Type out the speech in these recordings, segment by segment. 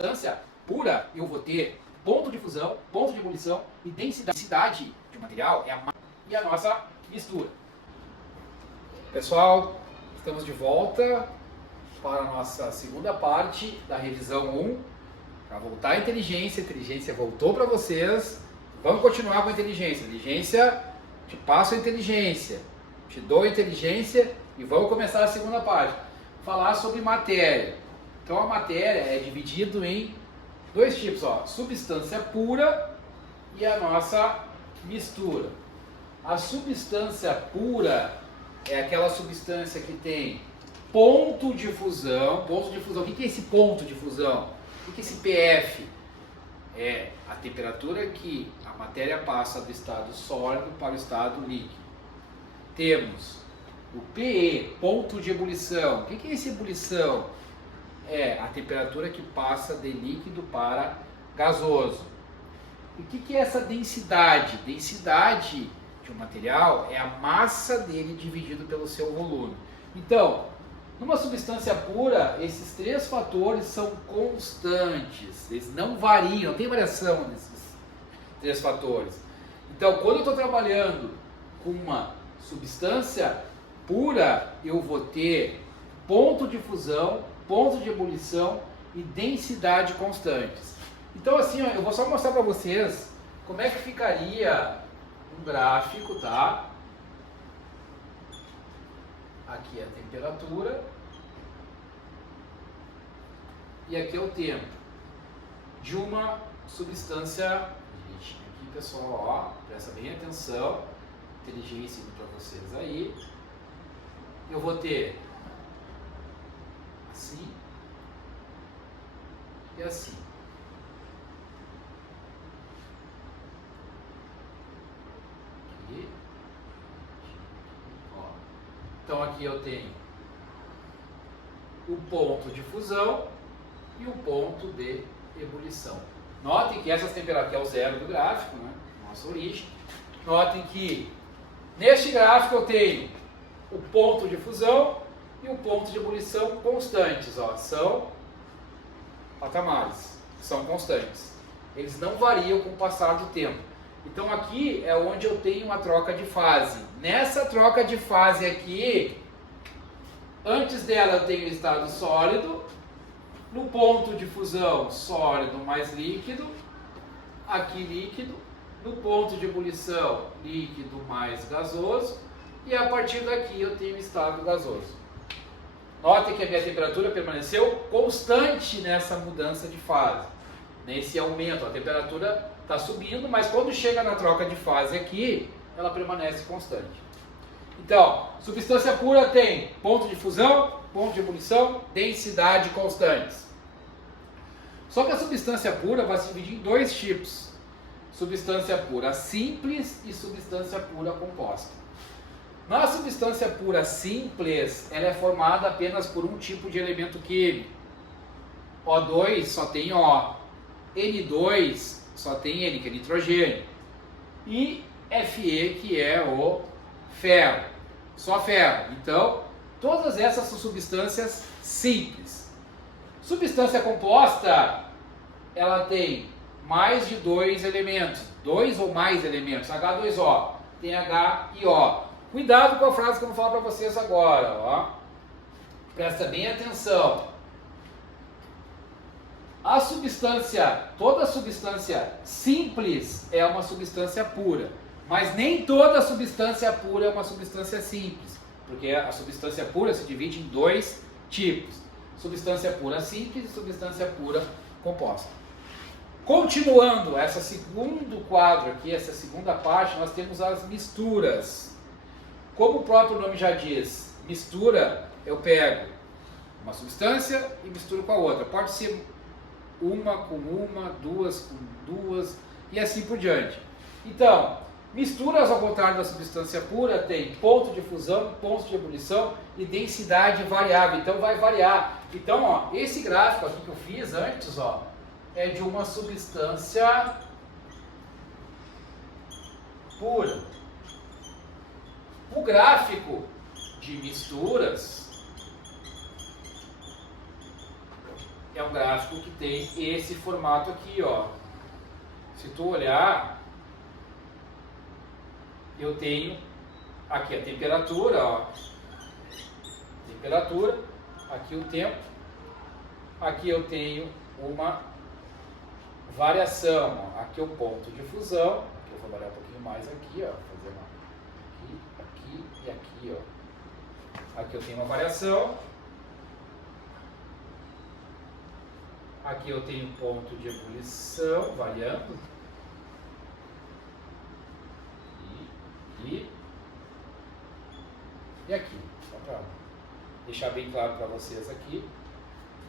substância pura, eu vou ter ponto de fusão, ponto de ebulição e densidade de material é e a nossa mistura. Pessoal, estamos de volta para a nossa segunda parte da revisão 1. Para voltar a inteligência, a inteligência voltou para vocês. Vamos continuar com a inteligência. Inteligência, te passo a inteligência, te dou a inteligência e vamos começar a segunda parte. Falar sobre matéria. Então a matéria é dividida em dois tipos, ó, substância pura e a nossa mistura. A substância pura é aquela substância que tem ponto de fusão. Ponto de fusão, o que é esse ponto de fusão? O que é esse PF? É a temperatura que a matéria passa do estado sólido para o estado líquido. Temos o PE, ponto de ebulição. O que é essa ebulição? É a temperatura que passa de líquido para gasoso. E o que é essa densidade? Densidade de um material é a massa dele dividido pelo seu volume. Então, numa substância pura, esses três fatores são constantes, eles não variam, não tem variação nesses três fatores. Então, quando eu estou trabalhando com uma substância pura, eu vou ter ponto de fusão, ponto de ebulição e densidade constantes. Então, assim, ó, eu vou só mostrar para vocês como é que ficaria um gráfico, tá? Aqui é a temperatura e aqui é o tempo de uma substância. Aqui, pessoal, ó, presta bem atenção, inteligência para vocês aí. Eu vou ter assim e assim. Aqui. Ó. Então aqui eu tenho o ponto de fusão e o ponto de ebulição. Notem que essas temperaturas, que é o zero do gráfico, né? Nossa origem. Notem que neste gráfico eu tenho o ponto de fusão e o ponto de ebulição constantes, ó, são patamares, são constantes. Eles não variam com o passar do tempo. Então aqui é onde eu tenho uma troca de fase. Nessa troca de fase aqui, antes dela eu tenho o estado sólido, no ponto de fusão sólido mais líquido, aqui líquido, no ponto de ebulição líquido mais gasoso, e a partir daqui eu tenho o estado gasoso. Notem que a minha temperatura permaneceu constante nessa mudança de fase, nesse aumento. A temperatura está subindo, mas quando chega na troca de fase aqui, ela permanece constante. Então, substância pura tem ponto de fusão, ponto de ebulição, densidade constantes. Só que a substância pura vai se dividir em dois tipos: substância pura simples e substância pura composta. Na substância pura simples, ela é formada apenas por um tipo de elemento químico. O2 só tem O, N2 só tem N, que é nitrogênio, e Fe, que é o ferro, só ferro. Então, todas essas são substâncias simples. Substância composta, ela tem mais de dois elementos, dois ou mais elementos, H2O, tem H e O. Cuidado com a frase que eu vou falar para vocês agora, ó. Presta bem atenção. A substância, toda substância simples é uma substância pura, mas nem toda substância pura é uma substância simples, porque a substância pura se divide em dois tipos: substância pura simples e substância pura composta. Continuando esse segundo quadro aqui, essa segunda parte, nós temos as misturas. Como o próprio nome já diz, mistura, eu pego uma substância e misturo com a outra. Pode ser uma com uma, duas com duas e assim por diante. Então, misturas, ao contrário da substância pura, tem ponto de fusão, ponto de ebulição e densidade variável. Então vai variar. Então, ó, esse gráfico aqui que eu fiz antes, ó, é de uma substância pura. O gráfico de misturas é um gráfico que tem esse formato aqui, ó. Se tu olhar, eu tenho aqui a temperatura, ó. Temperatura, aqui o tempo, aqui eu tenho uma variação, ó. Aqui é o ponto de fusão, aqui eu vou variar um pouquinho mais aqui, ó, fazer uma aqui e aqui, ó. Aqui eu tenho uma variação, aqui eu tenho ponto de ebulição variando, e aqui, só para deixar bem claro para vocês aqui.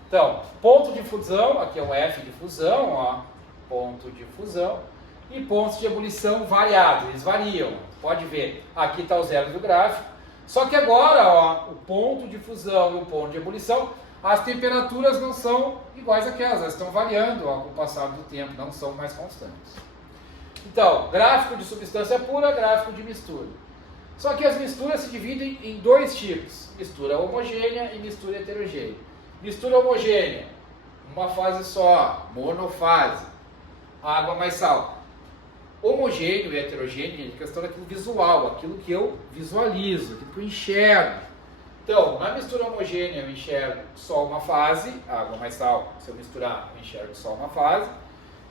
Então, ponto de fusão, aqui é o F de fusão, ó, ponto de fusão, e pontos de ebulição variados, eles variam, pode ver, aqui está o zero do gráfico, só que agora, ó, o ponto de fusão e o ponto de ebulição, as temperaturas não são iguais àquelas, elas estão variando, ó, com o passar do tempo, não são mais constantes. Então, gráfico de substância pura, gráfico de mistura. Só que as misturas se dividem em dois tipos, mistura homogênea e mistura heterogênea. Mistura homogênea, uma fase só, monofase, água mais sal. Homogêneo e heterogêneo é questão daquilo visual, aquilo que eu visualizo, aquilo que eu enxergo. Então, na mistura homogênea eu enxergo só uma fase, água mais sal, se eu misturar eu enxergo só uma fase.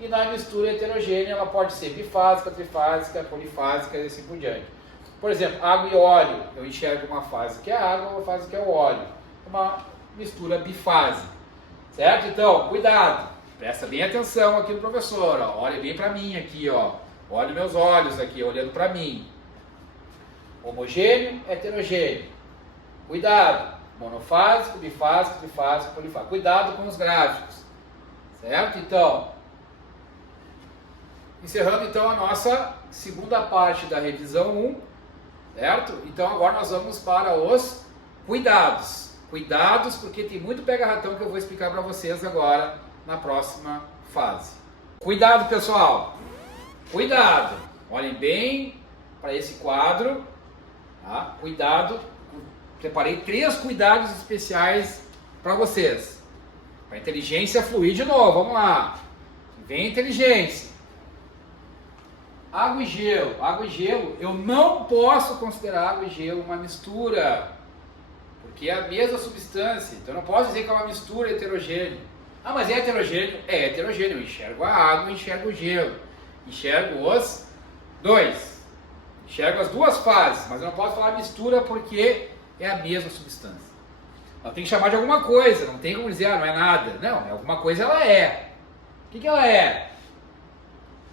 E na mistura heterogênea ela pode ser bifásica, trifásica, polifásica e assim por diante. Por exemplo, água e óleo, eu enxergo uma fase que é a água, uma fase que é o óleo. Uma mistura bifásica, certo? Então, cuidado, presta bem atenção aqui no professor, ó. Olha bem para mim aqui, ó. Olha meus olhos aqui, olhando para mim. Homogêneo, heterogêneo. Cuidado, monofásico, bifásico, trifásico, polifásico. Cuidado com os gráficos, certo? Então, encerrando então a nossa segunda parte da revisão 1, certo? Então agora nós vamos para os cuidados. Cuidados, porque tem muito pega-ratão que eu vou explicar para vocês agora na próxima fase. Cuidado, pessoal! Cuidado! Olhem bem para esse quadro. Tá? Cuidado. Preparei 3 cuidados especiais para vocês. Para a inteligência fluir de novo. Vamos lá. Vem a inteligência. Água e gelo. Água e gelo, eu não posso considerar água e gelo uma mistura. Porque é a mesma substância, então eu não posso dizer que é uma mistura heterogênea. Ah, mas é heterogêneo? É heterogêneo, eu enxergo a água e enxergo o gelo. Enxergo os dois. Enxergo as duas fases, mas eu não posso falar mistura porque é a mesma substância. Ela tem que chamar de alguma coisa, não tem como dizer, ah, não é nada. Não, é alguma coisa ela é. O que ela é?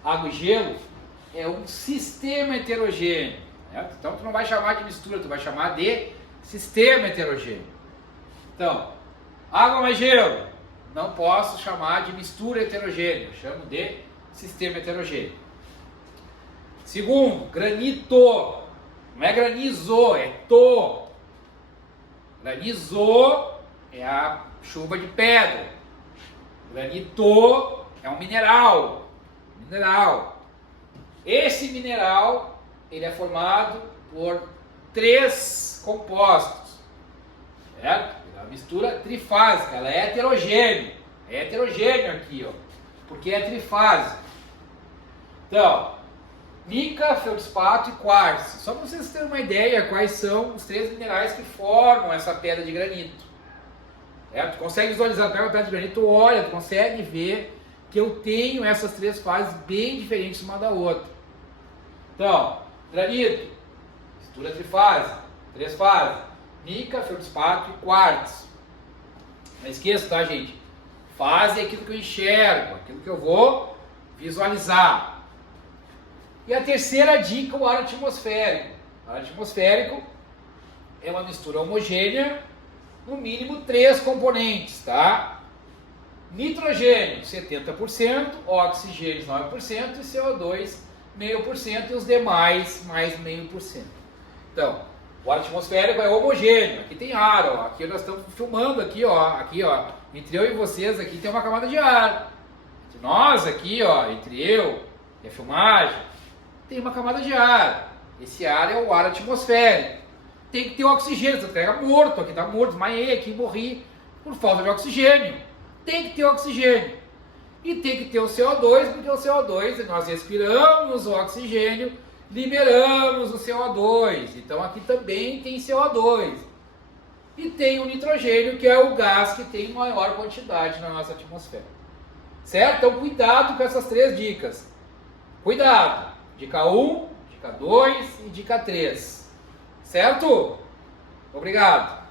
Água e gelo é um sistema heterogêneo. Certo? Então tu não vai chamar de mistura, tu vai chamar de sistema heterogêneo. Então, água mais gelo, não posso chamar de mistura heterogênea, eu chamo de sistema heterogêneo. Segundo, granito, não é granizo, é to. Granizo é a chuva de pedra. Granito é um mineral. Esse mineral, ele é formado por 3 compostos, certo? É uma mistura trifásica, ela é heterogênea. É heterogêneo aqui, ó, porque é trifásico. Então, mica, feldspato e quartzo. Só para vocês terem uma ideia quais são os 3 minerais que formam essa pedra de granito. Certo? Tu consegue visualizar, pega a pedra de granito, tu olha, tu consegue ver que eu tenho essas 3 fases bem diferentes uma da outra. Então, granito, mistura trifásica, 3 fases, mica, feldspato e quartzo. Não esqueça, tá, gente? Fase é aquilo que eu enxergo, aquilo que eu vou visualizar. E a terceira dica, o ar atmosférico. O ar atmosférico é uma mistura homogênea, no mínimo 3 componentes, tá? Nitrogênio, 70%, oxigênio, 9% e CO2, 0,5% e os demais, mais 0,5%. Então, o ar atmosférico é homogêneo, aqui tem ar, ó. Aqui nós estamos filmando, aqui, ó, entre eu e vocês aqui tem uma camada de ar. Entre nós aqui, ó, entre eu e a filmagem, tem uma camada de ar. Esse ar é o ar atmosférico. Tem que ter oxigênio, você pega morto, aqui está morto, desmaiei aqui, morri por falta de oxigênio. tem que ter oxigênio. E tem que ter o CO2, porque o CO2, nós respiramos o oxigênio, liberamos o CO2. Então aqui também tem CO2. E tem o nitrogênio, que é o gás que tem maior quantidade na nossa atmosfera. Certo? Então cuidado com essas 3 dicas. Cuidado! Dica 1, dica 2 e dica 3. Certo? Obrigado!